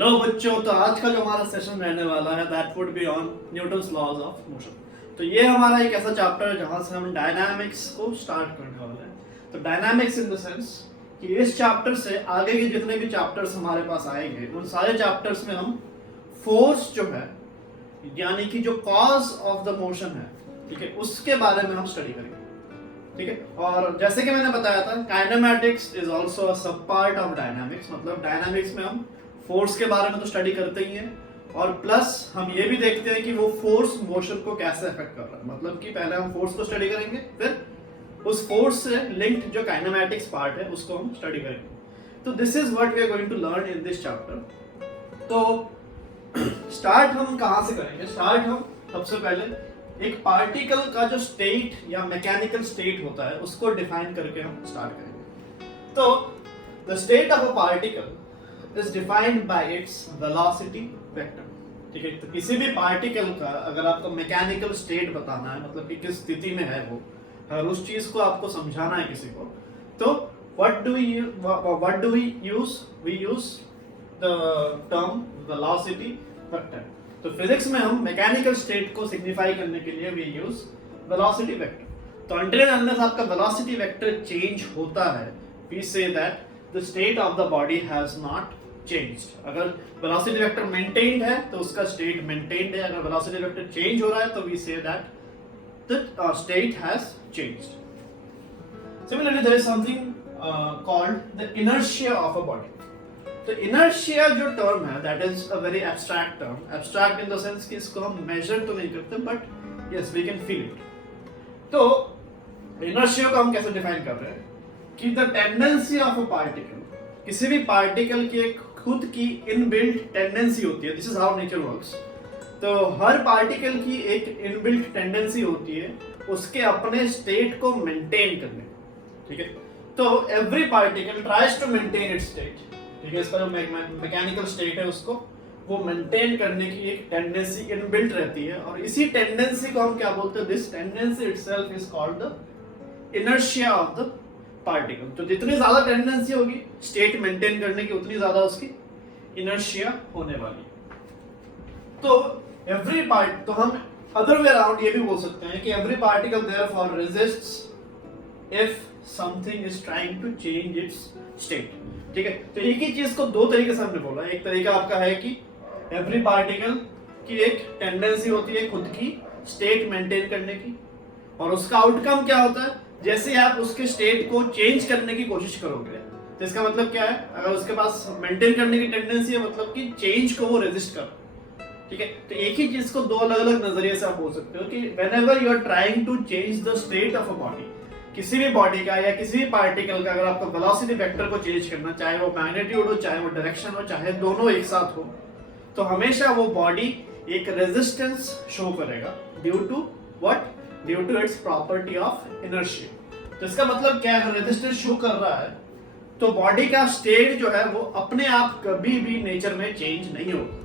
Hello बच्चों, तो आज का जो हमारा सेशन रहने वाला है that would be on Newton's laws of motion. तो ये हमारा एक ऐसा चैप्टर है जहां से हम डायनामिक्स को स्टार्ट करने वाले हैं। तो डायनामिक्स इन द सेंस कि इस चैप्टर से आगे के जितने भी चैप्टर्स हमारे पास आएंगे उन सारे चैप्टर्स में हम फोर्स जो है यानी कि जो कॉज ऑफ द मोशन है, ठीक है, उसके बारे में हम स्टडी करेंगे। ठीक है, और जैसे कि मैंने बताया था काइनेमैटिक्स इज आल्सो अ सब पार्ट ऑफ डायनामिक्स। मतलब डायनामिक्स में हम फोर्स के बारे में तो स्टडी करते ही हैं और प्लस हम ये भी देखते हैं कि वो फोर्स मोशन को कैसे अफेक्ट कर रहा है। मतलब कि पहले हम फोर्स को स्टडी करेंगे, फिर उस फोर्स से लिंक्ड जो काइनेमैटिक्स पार्ट है उसको हम स्टडी करेंगे। तो this is what we are going to learn in this chapter. तो स्टार्ट हम कहाँ से करेंगे? स्टार्ट हम सबसे पहले एक पार्टिकल का जो स्टेट या मैकेनिकल स्टेट होता है उसको डिफाइन करके हम स्टार्ट करेंगे। तो the state of a particle is defined by its velocity vector। ठीक है, तो किसी भी पार्टिकल का अगर आपको मैकेनिकल स्टेट बताना है, मतलब कि किस स्थिति में है वो, और उस चीज को आपको समझाना है किसी को, तो what do we use? We use the term velocity vector। तो फिजिक्स में हम मैकेनिकल स्टेट को सिग्निफाई करने के लिए we use velocity vector। तो until and unless आपका velocity vector चेंज होता है, we say that the state of the body has not changed। अगर velocity vector maintained है तो उसका state maintained है, अगर velocity vector change हो रहा है तो we say that the state has changed। Similarly there is something called the inertia of a body। तो inertia जो term है that is a very abstract term। abstract in the sense कि इसको हम measure तो नहीं करते but yes we can feel it। तो inertia को हम कैसे define कर रहे हैं कि the tendency of a particle, किसी भी पार्टिकल की एक खुद की इनबिल्ट टेंडेंसी होती है। This is how nature works. तो हर पार्टिकल की एक इनबिल्ट टेंडेंसी होती है उसके अपने स्टेट को मेंटेन करने। ठीक है, तो every particle tries to maintain its state. ठीक है, इसका जो मैकेनिकल स्टेट है उसको वो मेंटेन करने की एक टेंडेंसी इनबिल्ट रहती है और इसी टेंडेंसी को हम क्या बोलते हैं? This tendency itself is called the inertia of the particle. तो जितनी ज्यादा टेंडेंसी होगी स्टेट मेंटेन करने की उतनी ज्यादा उसकी इनर्शिया होने वाली। तो एवरी पार्ट, तो हम अदर वे अराउंड ये भी बोल सकते हैं कि every particle therefore resists if something is trying to change its state. ठीक है, तो एक ही चीज को दो तरीके से हमने बोला। एक तरीका आपका है कि एवरी पार्टिकल की एक टेंडेंसी होती है खुद की स्टेट मेंटेन करने की और उसका आउटकम क्या होता है? जैसे आप उसके स्टेट को चेंज करने की कोशिश करोगे तो इसका मतलब क्या है? अगर उसके पास मेंटेन करने की टेंडेंसी है मतलब कि चेंज को वो रेजिस्ट कर। ठीक है, तो एक ही चीज को दो अलग अलग नजरिए से आप बोल सकते हो कि whenever you are trying to change the state of a body, किसी भी बॉडी का या किसी भी पार्टिकल का अगर आपको वेलोसिटी वेक्टर को चेंज करना, चाहे वो मैग्नीट्यूड हो, चाहे वो डायरेक्शन हो, चाहे दोनों एक साथ हो, तो हमेशा वो बॉडी एक रेजिस्टेंस शो करेगा due to what? Due to its property of inertia. तो इसका मतलब क्या है? रेजिस्टेंस शो कर रहा है तो बॉडी का स्टेट जो है वो अपने आप कभी भी नेचर में चेंज नहीं होगा।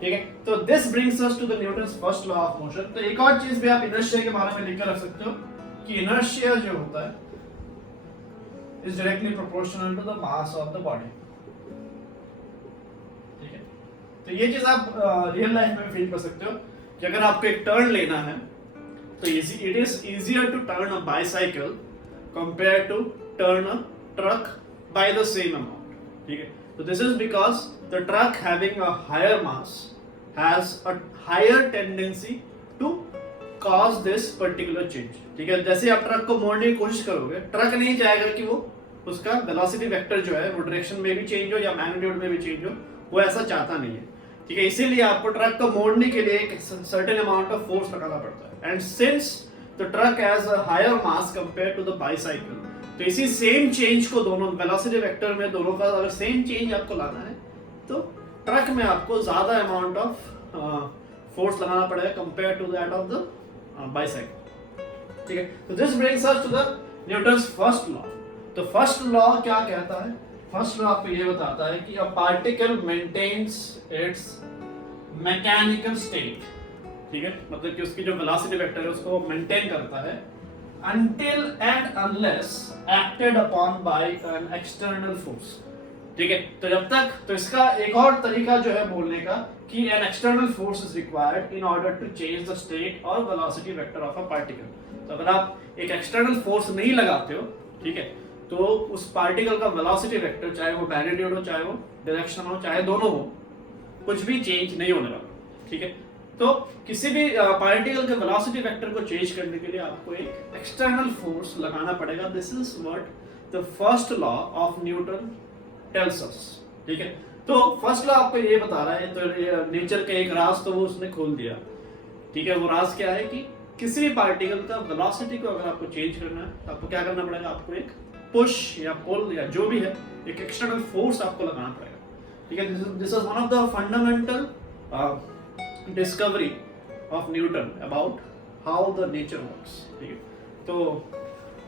ठीक है, तो this brings us to the Newton's first law of motion. तो एक और चीज भी आप इनर्शिया के बारे में लिख कर रख सकते हो कि इनर्शिया जो होता है is directly proportional to the mass of the body. ठीक है, तो ये चीज आप रियल लाइफ में फील कर सकते हो कि अगर आपको एक टर्न लेना है तो it is easier to turn a bicycle compare to turn a truck by the same amount। ठीक है, so this is because the truck having a higher mass has a higher tendency to cause this particular change। ठीक है, जैसे आप truck को मोड़ने की कोशिश करोगे, ट्रक नहीं चाहेगा कि वो उसका वेलोसिटी वेक्टर जो है वो डायरेक्शन में भी चेंज हो या मैग्नीट्यूड में भी चेंज हो, वो ऐसा चाहता नहीं है। ठीक है, इसीलिए आपको ट्रक को मोड़ने के लिए एक सर्टेन अमाउंट ऑफ फोर्स लगाना पड़ता है। And since the truck has a higher mass compare to the bicycle, तो इसी सेम चेंज को दोनों वेलोसिटी वेक्टर में दोनों का अगर सेम चेंज आपको लाना है तो ट्रक में आपको ज्यादा अमाउंट ऑफ फोर्स लगाना पड़ेगा compare to that of the bicycle. ठीक है, तो this brings us to the Newton's first law. तो फर्स्ट लॉ क्या कहता है? फर्स्ट लॉ आपको ये बताता है कि a particle maintains its mechanical state. ठीक है, मतलब कि उसकी जो वेलोसिटी वेक्टर है उसको मेंटेन करता है until and unless acted upon by an external force। ठीक है। तो जब तक, तो इसका एक और तरीका जो है बोलने का कि an external force is required in order to change the state और velocity vector of a particle. तो अगर आप एक एक्सटर्नल फोर्स नहीं लगाते हो, ठीक है, तो उस पार्टिकल का वेलोसिटी वेक्टर, चाहे वो मैग्नीट्यूड हो, चाहे वो डायरेक्शन हो, चाहे दोनों हो, कुछ भी चेंज नहीं होने वाला। ठीक है। तो किसी भी पार्टिकल के वेलोसिटी वेक्टर को चेंज करने के लिए आपको एक एक्सटर्नल फोर्स लगाना पड़ेगा। This is what the first law of Newton tells us. ठीक है। तो फर्स्ट लॉ आपको ये बता रहा है, तो नेचर का एक राज तो वो उसने खोल दिया। ठीक है। वो राज क्या है कि किसी भी पार्टिकल का वेलोसिटी को अगर आपको चेंज करना है तो आपको क्या करना पड़ेगा, आपको एक पुश या पुल या जो भी है, एक एक्सटर्नल फोर्स आपको लगाना पड़ेगा। ठीक है। This is one of the fundamental discovery of Newton about how the nature works. ठीक है। तो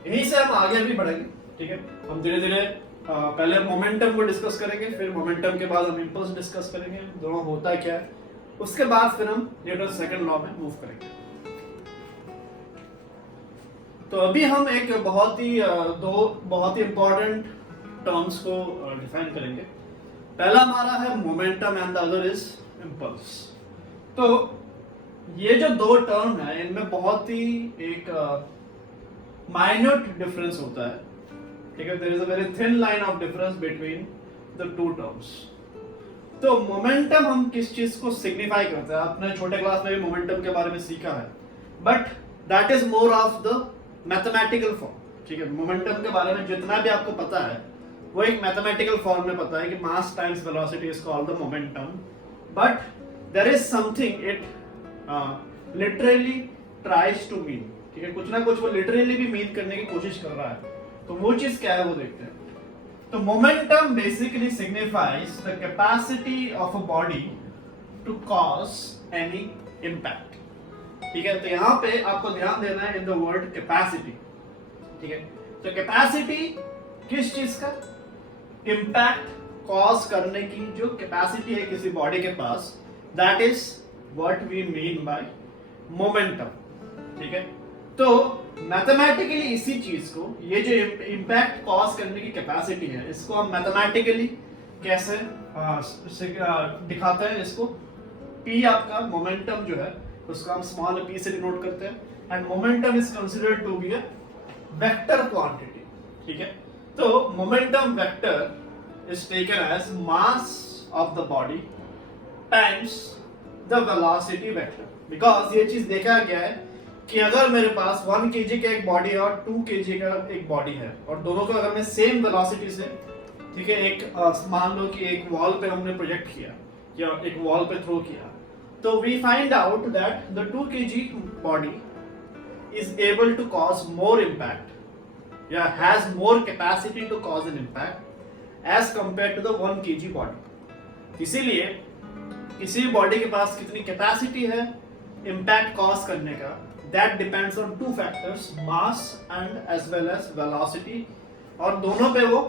यहीं से हम आगे भी बढ़ेंगे। ठीक है। हम धीरे धीरे पहले मोमेंटम को डिस्कस करेंगे, फिर मोमेंटम के बाद हम इंपल्स डिस्कस करेंगे, दोनों होता क्या है, उसके बाद फिर हम न्यूटन सेकंड लॉ में मूव करेंगे। तो अभी हम एक बहुत ही इंपॉर्टेंट टर्म्स को डिफाइन करेंगे। पहला हमारा है momentum and the other is impulse. तो ये जो दो टर्म है इनमें बहुत ही एक माइन्यूट डिफरेंस होता है। ठीक है। There is a very thin line of difference between the two terms. तो मोमेंटम हम किस चीज को सिग्निफाई करते हैं, आपने छोटे क्लास में भी मोमेंटम के बारे में सीखा है, but that is more of the mathematical form. ठीक है। मोमेंटम के बारे में जितना भी आपको पता है वो एक मैथमेटिकल फॉर्म में पता है कि mass times velocity is called the momentum, but there is something it literally tries to mean. ठीक है। कुछ ना कुछ वो लिटरली भी मीन करने की कोशिश कर रहा है, तो वो चीज क्या है वो देखते हैं। तो momentum basically signifies the capacity of a body to cause any impact. ठीक है। तो यहां पे आपको ध्यान देना है इन द वर्ड कैपेसिटी। ठीक है। तो कैपेसिटी किस चीज का, इंपैक्ट कॉज करने की जो कैपेसिटी है किसी बॉडी के पास, that is what we mean by momentum. ठीक है। तो मैथमेटिकली इसी चीज को, ये जो इंपैक्ट कॉज करने की कैपेसिटी है, इसको हम मैथमेटिकली कैसे दिखाते हैं, इसको P आपका मोमेंटम जो है उसको हम स्मॉल p से डिनोट करते हैं, and momentum is considered to be a vector quantity. ठीक है। तो momentum vector is taken as mass of the body times the velocity vector, because ये चीज देखा गया है कि अगर मेरे पास 1 kg का एक बॉडी है और 2 kg का एक बॉडी है, और दोनों को अगर मैं सेम वेलोसिटी से, ठीक है, एक मान लो कि एक वॉल पे हमने प्रोजेक्ट किया या एक वॉल पे थ्रो किया, तो we find out that the 2 kg body is able to cause more impact, yeah, has more capacity to cause an impact as compared to the 1 kg body। इसीलिए किसी भी बॉडी के पास कितनी कैपेसिटी है impact cause करने का, that depends on two factors, mass and as well as velocity, और दोनों पे वो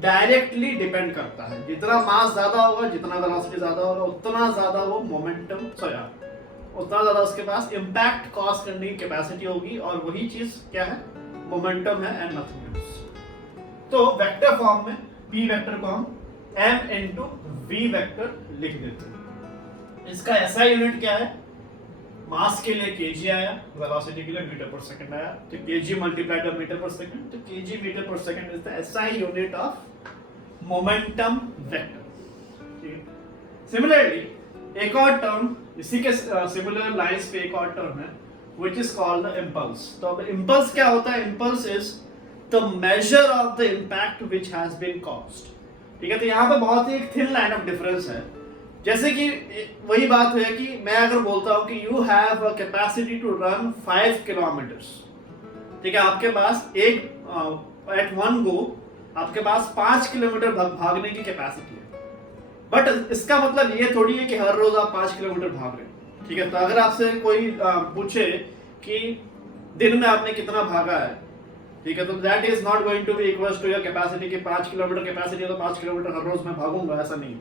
डायरेक्टली डिपेंड करता है। जितना मास ज्यादा होगा, जितना वेलोसिटी ज्यादा होगा, उतना ज्यादा वो मोमेंटम उतना ज्यादा उसके पास इंपैक्ट कॉज करने की कैपेसिटी होगी, और वही चीज क्या है, मोमेंटम है एंड नथिंग एल्स। तो वेक्टर फॉर्म में p वेक्टर को हम m into v वेक्टर लिख देते हैं। इसका SI यूनिट क्या है, मास के लिए kg आया, वेलोसिटी के लिए मीटर पर सेकंड आया, तो kg मल्टीप्लाइड बाय मीटर पर सेकंड, तो kg मीटर पर second is the SI unit of momentum vector. Similarly एक और टर्म इसी के सिमिलर लाइंस पे एक और टर्म है which is called the impulse. तो अब इंपल्स क्या होता है, impulse is the measure of the impact which has been caused. ठीक है। तो यहाँ पे बहुत ही एक थिन लाइन ऑफ डिफरेंस है। जैसे कि वही बात है कि मैं अगर बोलता हूं कि you have a capacity to run 5 kilometres, ठीक है, आपके पास एक एट वन गो आपके पास 5 किलोमीटर भागने की कैपेसिटी है, बट इसका मतलब ये थोड़ी है कि हर रोज आप 5 किलोमीटर भाग रहे हैं। ठीक है। तो अगर आपसे कोई पूछे कि दिन में आपने कितना भागा है, ठीक है, तो that is not going to be equals to your capacity कि 5 किलोमीटर कैपेसिटी है तो 5 किलोमीटर हर रोज मैं भागूंगा, ऐसा नहीं।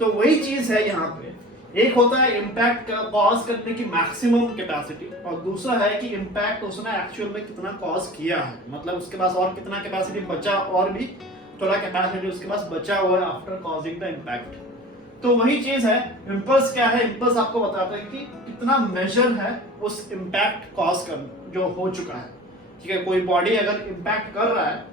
तो वही चीज है यहाँ पे, एक होता है इम्पैक्ट का कॉज करने की मैक्सिमम कैपेसिटी, और दूसरा है कि इम्पैक्ट उसने एक्चुअल में कितना कॉज किया है, मतलब उसके पास और कितना कैपेसिटी बचा और भी थोड़ा कैपेसिटी उसके पास बचा हुआ है आफ्टर कॉजिंग द इम्पैक्ट। तो वही चीज है, इम्पल्स क्या है, इम्पल्स आपको बताता है कि कितना मेजर है उस इम्पैक्ट कॉज कर जो हो चुका है। ठीक है, कोई बॉडी अगर इम्पैक्ट कर रहा है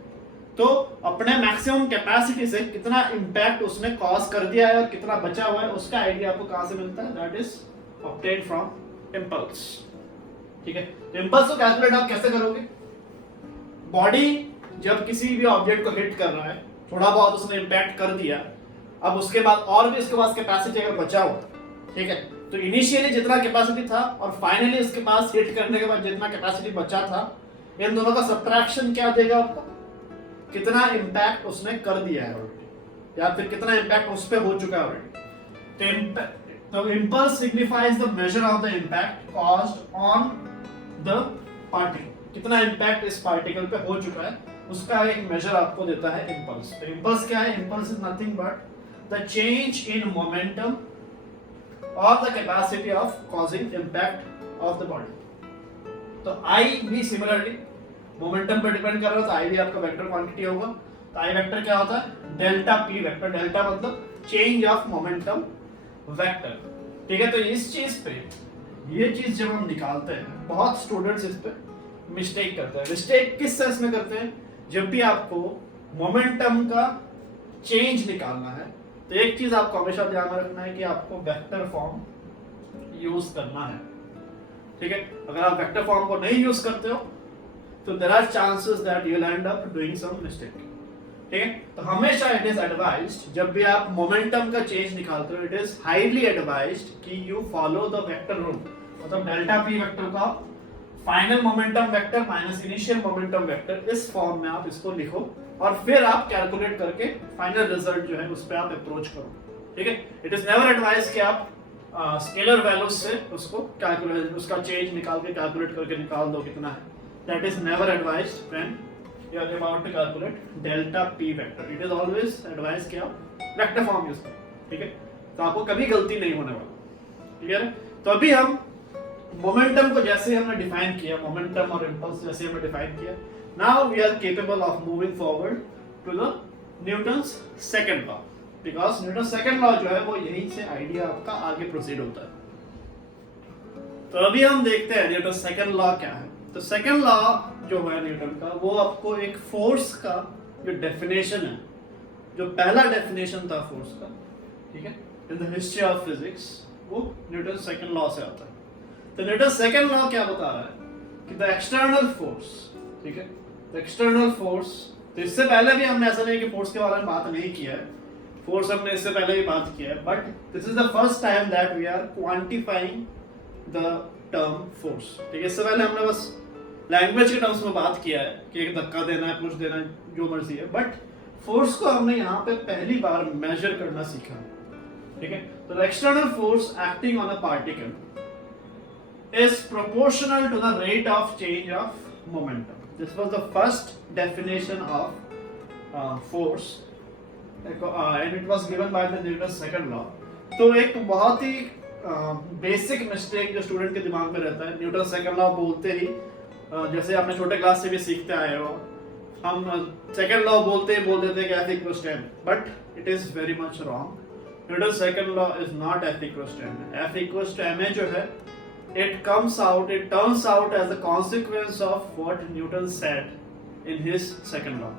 तो अपने मैक्सिमम कैपेसिटी से कितना इम्पैक्ट उसने कॉज कर दिया है और कितना बचा हुआ है, उसका आइडिया आपको कहां से मिलता है, that is obtained from impulse. ठीक है, तो इम्पल्स को कैलकुलेट आप कैसे करोगे, बॉडी जब किसी भी ऑब्जेक्ट को हिट कर रहा है, थोड़ा बहुत उसने इम्पैक्ट कर दिया, अब उसके बाद और भी उसके पास कैपेसिटी अगर बचा हो, ठीक है, तो इनिशियली जितना कैपेसिटी था और फाइनली उसके पास हिट करने के बाद जितना कैपेसिटी बचा था, इन दोनों का सब्ट्रैक्शन क्या देगा आपको, कितना इम्पैक्ट उसने कर दिया है ऑलरेडी, या फिर कितना इम्पैक्ट उस पर हो चुका है ऑलरेडी। तो impulse signifies the measure of the impact caused on the particle, कितना इम्पैक्ट इस पार्टिकल पे हो चुका है, उसका एक मेजर आपको देता है इम्पल्स। तो इम्पल्स क्या है, impulse is nothing but the change in momentum और the capacity of causing impact of the body. तो आई भी सिमिलरली मोमेंटम पर डिपेंड कर रहा है, तो आई भी आपका वेक्टर क्वांटिटी होगा। तो आई वेक्टर क्या होता है, डेल्टा पी वेक्टर, डेल्टा मतलब चेंज ऑफ मोमेंटम वेक्टर। ठीक है, तो इस चीज पे ये चीज जब हम निकालते हैं, बहुत स्टूडेंट्स इस पे मिस्टेक करते हैं। मिस्टेक किस सेंस में करते हैं, जब भी आपको मोमेंटम का चेंज निकालना है तो एक चीज आपको हमेशा ध्यान में रखना है कि आपको वेक्टर फॉर्म यूज करना है। ठीक है, अगर आप वेक्टर फॉर्म को नहीं यूज करते हो तो there are chances that you will end up doing some mistake. ठीक है, तो हमेशा इट इज एडवाइज्ड जब भी आप मोमेंटम का चेंज निकालते हो, इट इज हाईली एडवाइज्ड कि you follow the vector rule, मतलब डेल्टा पी वेक्टर का final momentum vector minus initial momentum vector, इस फॉर्म में आप इसको लिखो और फिर आप कैलकुलेट करके फाइनल रिजल्ट जो है उस पर आप अप्रोच करो। ठीक है, इट इज नेवर एडवाइज कि आप स्केलर वैल्यूज से उसको कैलकुलेट, उसका चेंज निकाल के कैलकुलेट करके निकाल दो कितना है, that is never advised when you are about to calculate delta p vector. It is always advised कि आप वेक्टर फॉर्म यूज करें। ठीक है, तो आपको कभी गलती नहीं होने वाला। क्लियर है, तो अभी हम मोमेंटम को जैसे हमने डिफाइन किया, मोमेंटम और इम्पल्स जैसे हमने डिफाइन किया, now we are capable of moving forward to the Newton's second law, because Newton second law जो है वो यहीं से आइडिया आपका आगे प्रोसीड होता है। तो अभी हम देखते हैं न्यूटन सेकंड लॉ क्या है। तो सेकंड लॉ जो है न्यूटन का, वो आपको एक फोर्स का जो डेफिनेशन है, जो पहला डेफिनेशन था फोर्स का, ठीक है, इन द हिस्ट्री ऑफ फिजिक्स, वो न्यूटन सेकंड लॉ से आता है। तो न्यूटन सेकंड लॉ क्या बता रहा है कि द एक्सटर्नल फोर्स, ठीक है, द एक्सटर्नल फोर्स, तो इससे पहले भी हमने ऐसा नहीं कि फोर्स के बारे में बात नहीं किया है, फोर्स हमने इससे पहले भी बात किया है, but this is the first time that we are quantifying the term force. ठीक है, इससे पहले हमने बस लैंग्वेज के टर्म्स में बात किया है कि एक धक्का देना है, पुश देना है, जो मर्जी है, बट फोर्स को हमने यहाँ पे पहली बार मेजर करना सीखा। ठीक है, तो the external force acting on a particle is proportional to the rate of change of momentum. This was the first definition of force and it was given by the Newton second law. तो एक बहुत ही basic mistake जो student के दिमाग में रहता है, न्यूटन सेकंड लॉ बोलते ही जैसे आपने छोटे क्लास से भी सीखते आए हो, हम सेकंड लॉ बोलते ही बोल देते हैं कि F equals to m, but it is very much wrong. Newton second law is not F equals to m. F equals to ma जो है, it turns out as a consequence of what Newton said in his second law.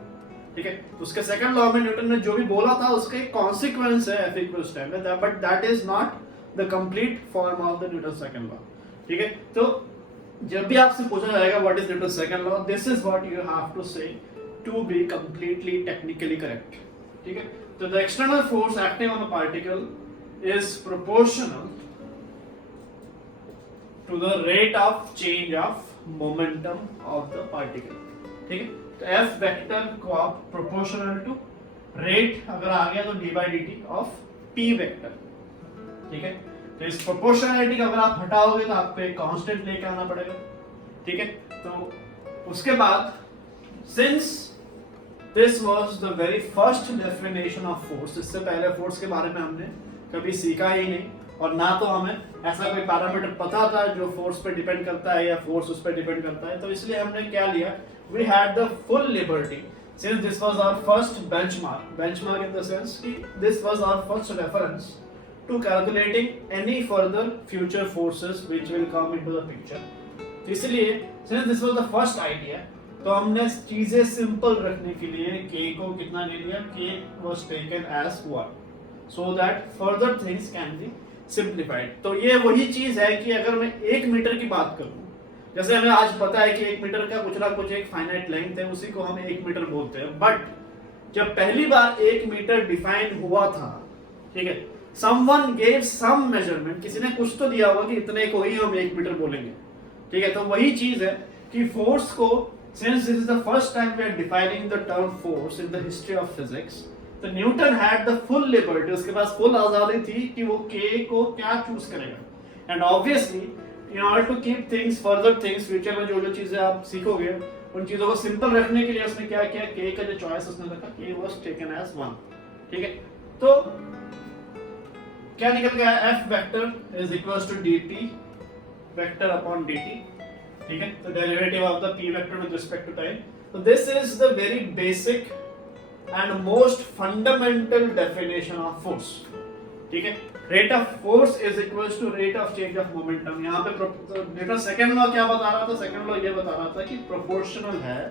ठीक है, उसके second law में Newton ने जो भी बोला था उसका एक कॉन्सिक्वेंस है F equals to m, but that is not the complete form of the Newton second law. ठीक है, तो जब भी आपसे पूछा जाएगा what is Newton second law, this is what you have to say to be completely technically correct. ठीक है, तो the external force acting on a particle is proportional to the rate of change of momentum of the particle. ठीक है, तो F vector को आप proportional to rate अगर आ गया तो d by dt of P vector. ठीक है, तो इस प्रोपोर्शनलिटी का अगर आप हटाओगे तो आपको एक कांस्टेंट लेके आना पड़ेगा। ठीक है, तो उसके बाद since this was the very first definition of force, इससे पहले फोर्स के बारे में हमने कभी सीखा ही नहीं और ना तो हमें ऐसा कोई पैरामीटर पता था जो फोर्स पे डिपेंड करता है या फोर्स उस पर डिपेंड करता है, तो इसलिए हमने क्या लिया, we had the full liberty since this was our first benchmark in the sense कि this was our first reference to calculating any further future forces which will come into the picture. तो इसलिए since this was the first idea, तो हमने चीजें simple रखने के लिए k को कितना ले लिया, k was taken as 1 so that further things can be simplified. तो ये वही चीज है कि अगर मैं 1 मीटर की बात करूं, जैसे हमें आज पता है कि 1 मीटर का कुछ ना कुछ एक फाइनाइट लेंथ है, उसी को हम 1 मीटर बोलते हैं. बट जब पहली बार 1 मीटर डिफाइन हुआ था, ठीक है, समवन गेव सम मेजरमेंट, किसी ने कुछ तो दिया होगा कि इतने को ही हम 1 मीटर बोलेंगे, ठीक है. तो वही चीज है कि फोर्स को, since this is the first time we are defining the term force in the history of physics, तो Newton had the full liberty, उसके पास फुल आजादी थी कि वो k को क्या चूज करेगा. And obviously in order to keep things further things future में जो चीजें आप सीखोगे उन चीजों को सिंपल रखने के लिए उसने क्या किया, k का जो चॉइस उसने रखा k was taken as 1, ठीक है. तो क्या निकल गया, f vector is equals to dt vector upon dt, ठीक है. तो derivative of the p vector with respect to time. तो this is the very basic and most fundamental definition of force, ठीक है. Rate of force is equals to rate of change of momentum. यहाँ पे Newton second law क्या बता रहा था, second law ये बता रहा था कि प्रोपोर्शनल है,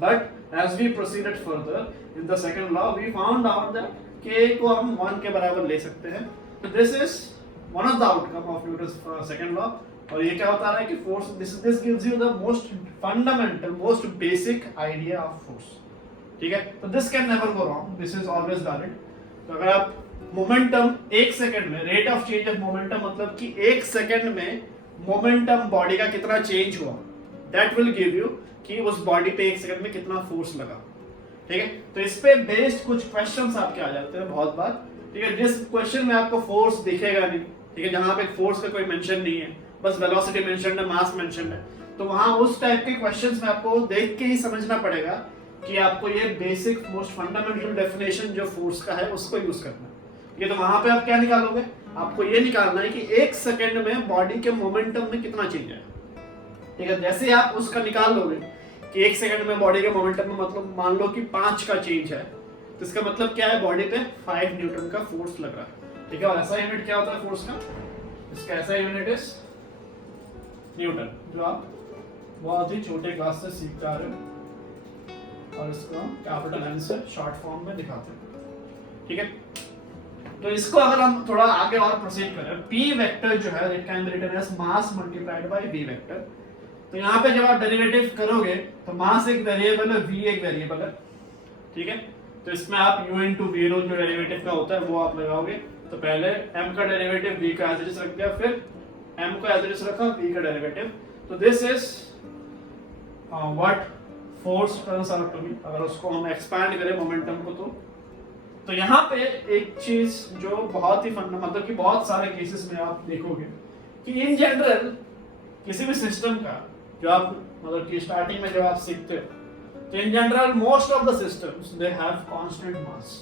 but as we proceeded further in the second law we found out that k को हम 1 के बराबर ले सकते हैं. तो this is one of the outcome of Newton's second law. और ये क्या बता रहा है कि force, this gives you the most fundamental most basic idea of force, ठीक है. तो this can never go wrong, this is always valid. तो अगर आप मोमेंटम 1 सेकंड में, rate of change of momentum मतलब कि 1 सेकंड में मोमेंटम बॉडी का कितना चेंज हुआ, दैट विल गिव यू कि उस बॉडी पे 1 सेकंड में कितना फोर्स लगा, ठीक है. तो इस पे बेस्ड कुछ क्वेश्चंस आपके आ जाते हैं बहुत बार, ठीक है. जिस क्वेश्चन में आपको फोर्स दिखेगा नहीं, ठीक है, जहां पे फोर्स का कोई मेंशन नहीं है, बस वेलोसिटी मेंशन है, मास मेंशन है, तो वहां उस टाइप के क्वेश्चंस में आपको देख के ही समझना पड़ेगा कि आपको ये बेसिक मोस्ट फंडामेंटल डेफिनेशन जो फोर्स का है उसको यूज करना है. ये तो वहां पे आप क्या निकालोगे, आपको ये निकालना है कि 1 सेकंड में बॉडी के मोमेंटम में कितना चेंज है, ठीक है. जैसे आप उसका निकाल लोगे कि 1 सेकंड में बॉडी के मोमेंटम में, मतलब मान लो कि 5 का चेंज है, तो इसका मतलब क्या है, बॉडी पे 5 न्यूटन का फोर्स लग रहा है, ठीक है. और ऐसा यूनिट क्या होता है फोर्स का, इसका ऐसा यूनिट इज न्यूटन, जो आप बहुत ही छोटे क्लास से सीखते आ रहे हो, और इसको हम कैपिटल एन से शॉर्ट फॉर्म में दिखाते हैं, ठीक है. तो इसको अगर हम थोड़ा आगे और प्रोसीड करें, p वेक्टर जो है it can be written as mass multiplied by v vector. तो यहाँ पे जब आप डेरिवेटिव करोगे तो मास एक वेरिएबल है, v एक वेरिएबल है, ठीक है. तो इसमें आप u into v रो जो डेरिवेटिव का होता है वो आप लगाओगे. तो पहले m का डेरिवेटिव v का एज इट इज रख दिया, फिर m को एज इट इज रखा, v का डेरिवेटिव. तो this is what force turns out to be. अगर उसको हम एक्सपैंड करें मोमेंटम को, तो यहाँ पे एक चीज जो बहुत ही मतलब कि बहुत सारे केसेस में आप देखोगे कि इन जनरल किसी भी सिस्टम का जो आप मतलब कि स्टार्टिंग में जब आप सीखते हो, तो in general most of the systems they have constant mass,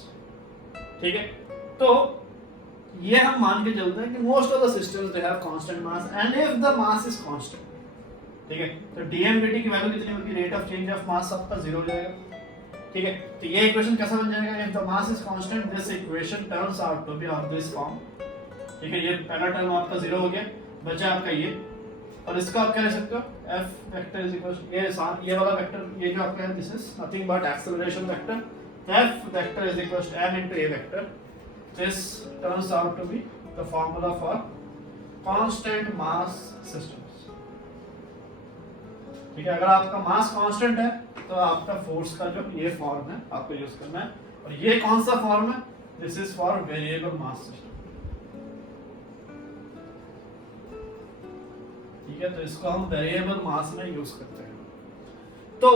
ठीक है. तो ये हम मान के चलते हैं कि most of the systems they have constant mass and if the mass is constant, ठीक है, तो dm/dt की वैल्यू कितनी होगी, rate of change of mass आपका 0 हो जाएगा, ठीक है. तो ये इक्वेशन कैसा बन जाएगा, if the mass is constant this equation turns out to be of this form, ठीक है. ये पहला टर्म आपका 0 हो गया, बचा आपका ये, और इसको आप क्या लिख सकते हो, f वेक्टर इज इक्वल ये वाला वेक्टर, ये जो आपका है this is nothing but acceleration vector. f vector is equal to m into a vector. This turns out to be the formula for constant mass systems, ठीक है. अगर आपका मास कांस्टेंट है तो आपका फोर्स का जो ये फॉर्म है आपको यूज करना है. और ये कौन सा फॉर्म है, this is for variable mass system, ठीक है. तो इसको हम वेरिएबल मास में यूज करते हैं. तो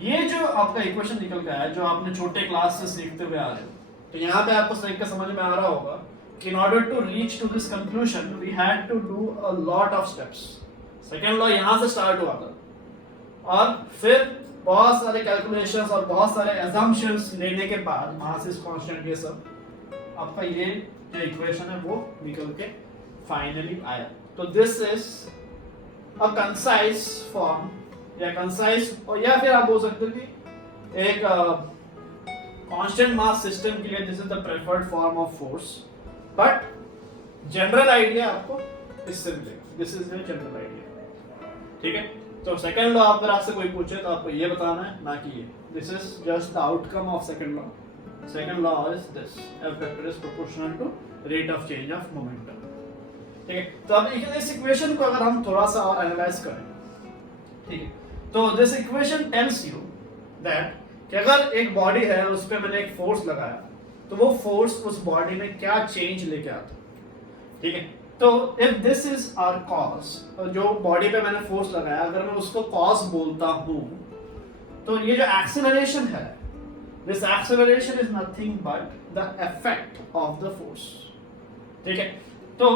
ये जो आपका इक्वेशन निकल गया है, जो आपने छोटे क्लास से सीखते हुए आ रहे हो, तो यहाँ पे आपको सही का समझ में आ रहा होगा कि in order to reach to this conclusion we had to do a lot of steps. Second law यहाँ से स्टार्ट हुआ था, और फिर बहुत सारे कैलकुलेशंस और बहुत सारे assumptions लेने के बाद मास इज कांस्टेंट, ये सब आपका ये जो इक्वेशन है वो निकल के फाइनली आया. तो this is a concise form, या कंसाइज, और या फिर आप बोल सकते हो कि एक कांस्टेंट मास सिस्टम के लिए this is the preferred form of force, but general idea आपको इससे मिलेगा, this is the general idea, ठीक है। तो सेकंड लॉ अगर आपसे कोई पूछे तो आपको ये बताना है, ना कि ये, this is just the outcome of second law. Second law is this, F vector is proportional to rate of change of momentum, ठीक है। तो अब इस इक्वेशन को अगर हम थोड़ा सा और एनालाइज करें, ठीक है, तो this equation tells you that कि अगर एक बॉडी है उस पर मैंने एक फोर्स लगाया तो वो फोर्स उस बॉडी में क्या चेंज लेके आता, ठीक है। तो if this is our cause, जो बॉडी पे मैंने फोर्स लगाया अगर मैं उसको कॉज बोलता हूं, तो ये जो एक्सेलरेशन है, this acceleration is nothing but the effect of the force, ठीक है। तो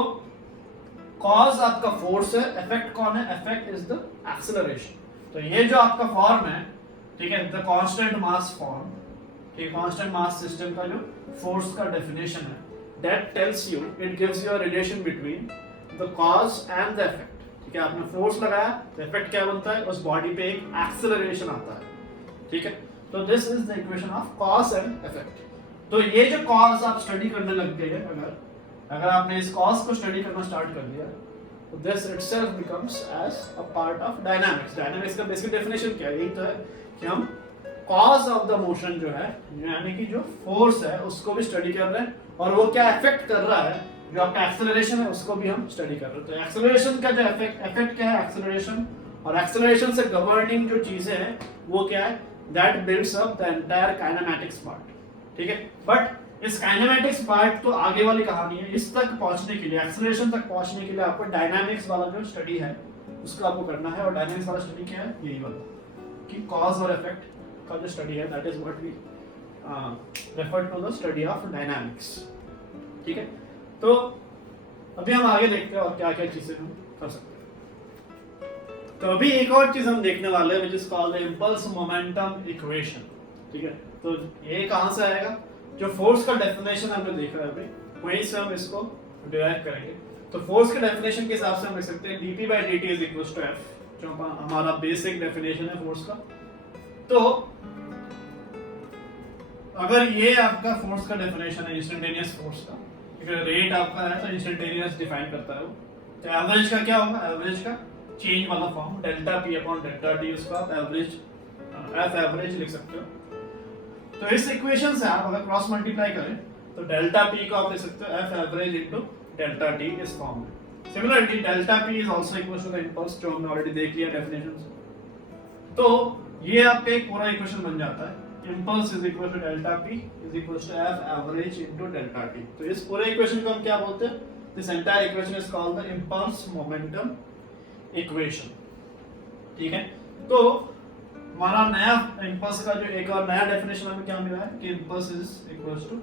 कॉज आपका फोर्स है, इफेक्ट कौन है, इफेक्ट इज द एक्सेलरेशन। तो ये जो आपका फॉर्म है, ठीक है, द कांस्टेंट मास फॉर्म, ठीक है, कांस्टेंट मास सिस्टम का जो फोर्स का डेफिनेशन है, that tells you, it gives you a relation between the cause and the effect, ठीक है। आपने फोर्स लगाया तो इफेक्ट क्या बनता है, उस बॉडी पे एक एक्सेलरेशन आता है, ठीक है। तो this is the equation of cause and effect. तो ये जो कॉज आप स्टडी करने लग गए, अगर आपने इस कॉज को स्टडी करना स्टार्ट कर दिया, तो this itself becomes as a part of dynamics. Dynamics का बेसिक डेफिनेशन क्या है, यही तो है कि हम कॉज ऑफ द मोशन जो है, यानी कि जो फोर्स है उसको भी स्टडी कर रहे हैं, और वो क्या इफेक्ट कर रहा है, जो आपका एक्सेलरेशन है उसको भी हम स्टडी कर रहे हैं। तो एक्सेलरेशन का जो इफेक्ट क्या है, एक्सेलरेशन, और एक्सेलरेशन से गवर्निंग जो चीजें हैं वो क्या है, that builds up the entire kinematics part, ठीक है। बट इस काइनेमैटिक्स पार्ट तो आगे वाली कहानी है, इस तक पहुंचने के लिए, एक्सेलरेशन तक पहुंचने के लिए आपको डायनामिक्स वाला जो स्टडी है उसको आपको करना है। और डायनामिक्स वाला स्टडी क्या है, यही वाला कि कॉज और इफेक्ट का जो स्टडी है, that is what we refer to the study of dynamics, ठीक है। तो अभी हम आगे देखते हैं और क्या क्या चीजें हम कर सकते हैं। तो अभी एक और चीज हम देखने वाले हैं, which is called the impulse momentum equation, ठीक है। तो ये कहां से आएगा, जो फोर्स का डेफिनेशन हमने देखा है अभी, वहीं से हम इसको डिराइव करेंगे। तो फोर्स के डेफिनेशन के हिसाब से हम लिख सकते हैं dp/dt is equal to f, जो हमारा बेसिक डेफिनेशन है फोर्स का। तो अगर ये आपका फोर्स का डेफिनेशन है, इंस्टेंटेनियस फोर्स का, रेट आपका है तो इंस्टेंटेनियस डिफाइन करता है वो। तो एवरेज का क्या होगा, एवरेज का चेंज वाला form delta P upon delta T, उसका आप एवरेज एफ एवरेज लिख सकते हो। तो इस इक्वेशन से आप अगर क्रॉस मल्टीप्लाई करें तो डेल्टा पी को आप लिख सकते हो F average into delta T इस फॉर्म में। Similarly delta P is also equal to the impulse, जो हमने ऑलरेडी देख लिया डेफिनेशन से। तो ये आपका एक पूरा इक्वेशन बन जाता है, impulse is equal to delta p is equal to f average into delta t। तो इस पूरे इक्वेशन को हम क्या बोलते हैं, this entire equation is called the impulse momentum equation, ठीक है। तो हमारा नया impulse का जो एक और नया डेफिनेशन हमें क्या मिला है कि impulse is equal to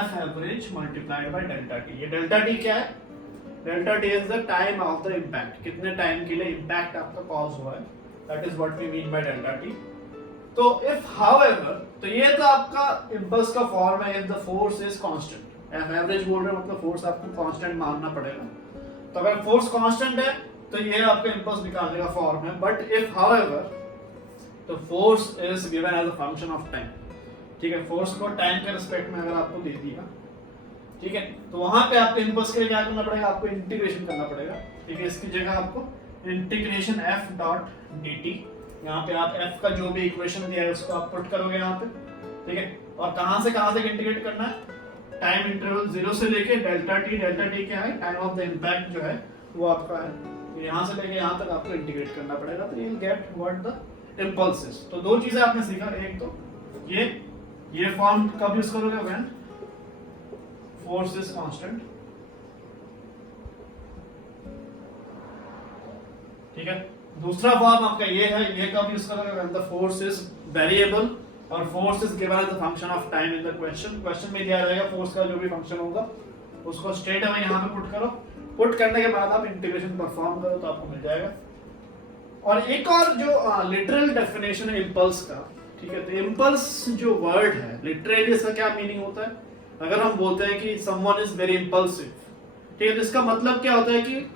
f average multiplied by delta t। ये delta t क्या है, delta t is the time of the impact, कितने टाइम के लिए impact आपका cause हुआ है, that is what we mean by delta t। तो if however, तो ये तो आपका इम्पल्स का फॉर्म है, if the force is constant, f average बोल रहे हो मतलब फोर्स आपको कांस्टेंट मानना पड़ेगा। तो अगर फोर्स कांस्टेंट है तो ये आपका इम्पल्स निकालने का फॉर्म है। बट if however, तो force is given as a function of time, ठीक है। फोर्स को टाइम के रिस्पेक्ट में अगर आपको दे दिया, ठीक है, तो वहां पे आपको इम्पल्स के लिए क्या करना पड़ेगा, आपको इंटीग्रेशन करना पड़ेगा, ठीक है। इसकी जगह आपको इंटीग्रेशन f डॉट dt, यहाँ पे आप f का जो भी इक्वेशन दिया है उसको आप पुट करोगे यहाँ पे, ठीक है। और कहां से इंटीग्रेट करना है, टाइम इंटरवल 0 से लेके डेल्टा टी क्या है, टाइम ऑफ द इंपैक्ट जो है वो आपका है, तो यहाँ से लेके यहाँ तक आपको इंटीग्रेट करना पड़ेगा। तो you will get what the impulse is. तो दो चीजें आपने सीखा, एक तो ये फॉर्म कब यूज करोगे, व्हेन फोर्स इज कांस्टेंट, ठीक है। दूसरा फॉर्म आपका ये है, ये कब यूज करोगे, when the force is variable और force is given as the function of time in the question में दिया रहेगा फोर्स का जो भी फंक्शन होगा उसको स्ट्रेट अवे यहाँ पे पुट करो, पुट करने के बाद आप इंटीग्रेशन परफॉर्म करो तो आपको मिल जाएगा। और एक और जो लिटरल डेफिनेशन है इम्पल्स का, ठीक है। तो इम्पल्स जो वर्ड है लिटरली इसका क्या मीनिंग होता है, अगर हम बोलते हैं कि समवन इज वेरी इम्पल्सिव, ठीक है, तो इसका मतलब क्या होता है कि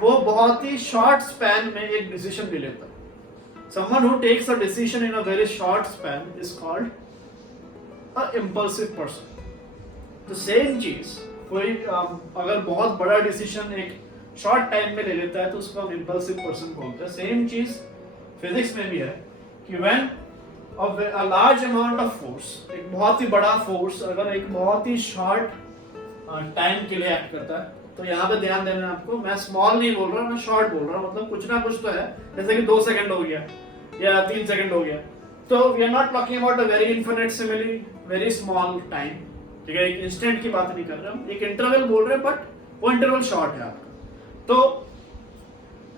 वो बहुत ही शॉर्ट स्पैन में एक डिसीजन ले लेता है, Someone who takes a decision in a very short span is called a impulsive person. तो सेम चीज कोई अगर बहुत बड़ा डिसीजन एक शॉर्ट टाइम में ले लेता है तो उसको हम इम्पल्सिव पर्सन बोलते हैं. सेम चीज फिजिक्स में भी है कि when a large amount of force, एक बहुत ही बड़ा फोर्स अगर एक बहुत ही शॉर्ट टाइम के लिए एक्ट करता है, तो यहाँ पे ध्यान देना आपको, मैं स्मॉल नहीं बोल रहा, मैं शॉर्ट बोल रहा हूँ, मतलब कुछ ना कुछ तो है, जैसे कि 2 सेकंड हो गया या 3 सेकंड हो गया, तो we are not talking about a very infinitesimally very small time, ठीक है, एक इंस्टेंट की बात नहीं कर रहे हम, एक इंटरवल बोल रहे हैं, बट वो इंटरवल शॉर्ट है आपका. तो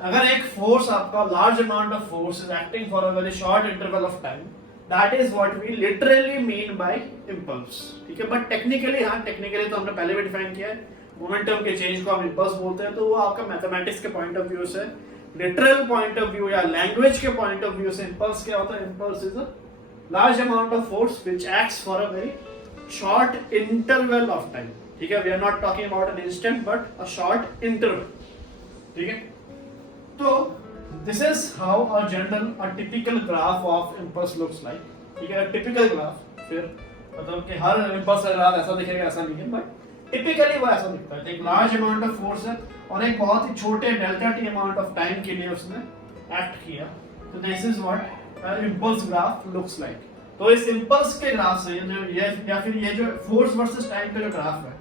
अगर एक फोर्स आपका large amount of force is acting for a very short interval of time, that is what we literally mean by impulse. ठीक है, बट टेक्निकली, हाँ टेक्निकली तो हमने पहले भी डिफाइन किया है, मोमेंटम के चेंज को हम इंपल्स बोलते हैं, तो वो आपका मैथमेटिक्स के पॉइंट ऑफ व्यू से, लिटरल पॉइंट ऑफ व्यू या लैंग्वेज के पॉइंट ऑफ व्यू से इंपल्स क्या होता है? Impulse is a large amount of force which acts for a very short interval of time. ठीक है, we are not talking about an instant but a short interval. ठीक है, तो this is how a general a typical graph of impulse looks like. ठीक है, typical graph, फिर मतलब कि हर इंपल्स का ग्राफ ऐसा दिखेगा ऐसा नहीं है, बट टिपिकली वो ऐसा दिखता है. एक लार्ज अमाउंट ऑफ फोर्स है और एक बहुत ही छोटे delta T amount of time के लिए उसने एक्ट किया, तो this is what impulse graph looks like. तो इस इंपल्स के ग्राफ से जो ये या फिर ये जो फोर्स वर्सेस टाइम का जो ग्राफ है,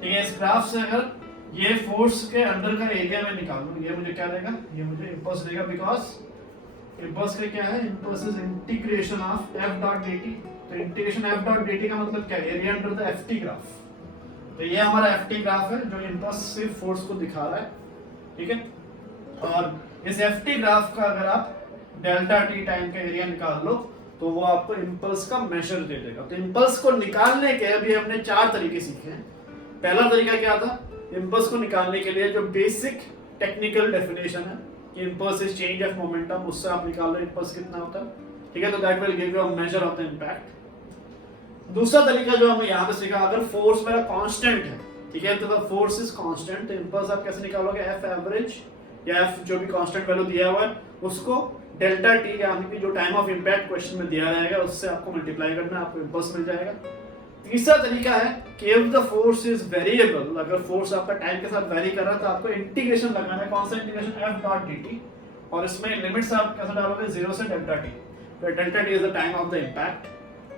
ठीक है, इस ग्राफ से अगर ये फोर्स के अंदर का एरिया में निकालूं, ये मुझे क्या देगा? ये मुझे इंपल्स देगा, बिकॉज इंपल्स का क्या है? Impulse is integration of f dot dt. तो इंटीग्रेशन f डॉट dt का मतलब क्या है? Area under the ft graph. तो ये हमारा ft ग्राफ है जो इंपल्सिव फोर्स को दिखा रहा है. ठीक है, और इस ft ग्राफ का अगर आप डेल्टा t टाइम का एरिया निकाल लो तो वो आपको इंपल्स का मेजर दे देगा. तो इंपल्स को निकालने के अभी हमने 4 तरीके सीखे हैं. पहला तरीका क्या था? इंपल्स को निकालने के लिए जो बेसिक टेक्निकल डेफिनेशन है कि impulse is change of momentum, उससे आप निकाल लो इंपल्स कितना होता है. ठीक है, तो that will give you a major of the impact. दूसरा तरीका जो हमने यहाँ पे सीखा, अगर फोर्स मेरा कांस्टेंट है, ठीक है, तो फोर्स इज कांस्टेंट, तो इंपल्स आप कैसे निकालोगे? एफ एवरेज या एफ जो भी कांस्टेंट वैल्यू दिया हुआ है उसको डेल्टा टी यानी कि जो टाइम ऑफ इंपैक्ट क्वेश्चन में दिया रहेगा उससे आपको मल्टीप्लाई करना है, आपको इंपल्स मिल जाएगा. तीसरा तरीका है कि if the force is variable, अगर फोर्स आपका टाइम के साथ वेरी कर रहा है तो आपको इंटीग्रेशन लगाना है. कौन सा इंटीग्रेशन? एफ डॉट dt, और इसमें लिमिट्स आप कैसे डालोगे? 0 से डेल्टा टी. तो delta T is the time of the impact.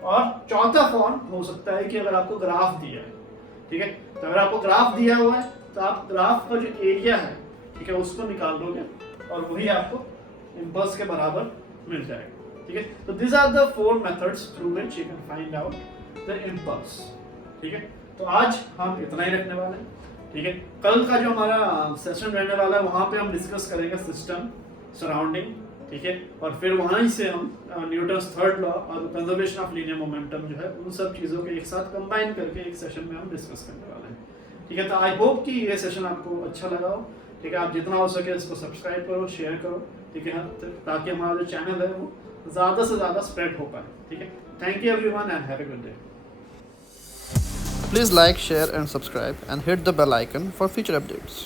और चौथा फॉर्म हो सकता है कि अगर आपको ग्राफ दिया है, ठीक है, तो अगर आपको ग्राफ दिया हुआ है तो आप ग्राफ का जो एरिया है, ठीक है, उसको निकाल दोगे और वही आपको इंपल्स के बराबर मिल जाएगा. ठीक है, तो this are the 4 methods through which you can find out the impulse. ठीक है, तो आज हम इतना ही रखने वाले हैं. ठीक है, कल का जो हमारा सेशन रहने वाला है वहां पे हम डिस्कस करेंगे सिस्टम, सराउंडिंग. ठीक है, और फिर वहीं से हम न्यूटन्स थर्ड लॉ और कंजर्वेशन ऑफ लीनियर मोमेंटम जो है उन सब चीज़ों के एक साथ कंबाइन करके एक सेशन में हम डिस्कस करने वाले हैं. ठीक है, तो आई होप कि ये सेशन आपको अच्छा लगा हो. ठीक है, आप जितना हो सके इसको सब्सक्राइब करो, शेयर करो. ठीक है, ताकि हमारा जो चैनल है वो ज़्यादा से ज़्यादा स्प्रेड हो पाए. ठीक है, thank you everyone and have a good day. Please like, share and subscribe and hit the bell icon for future updates.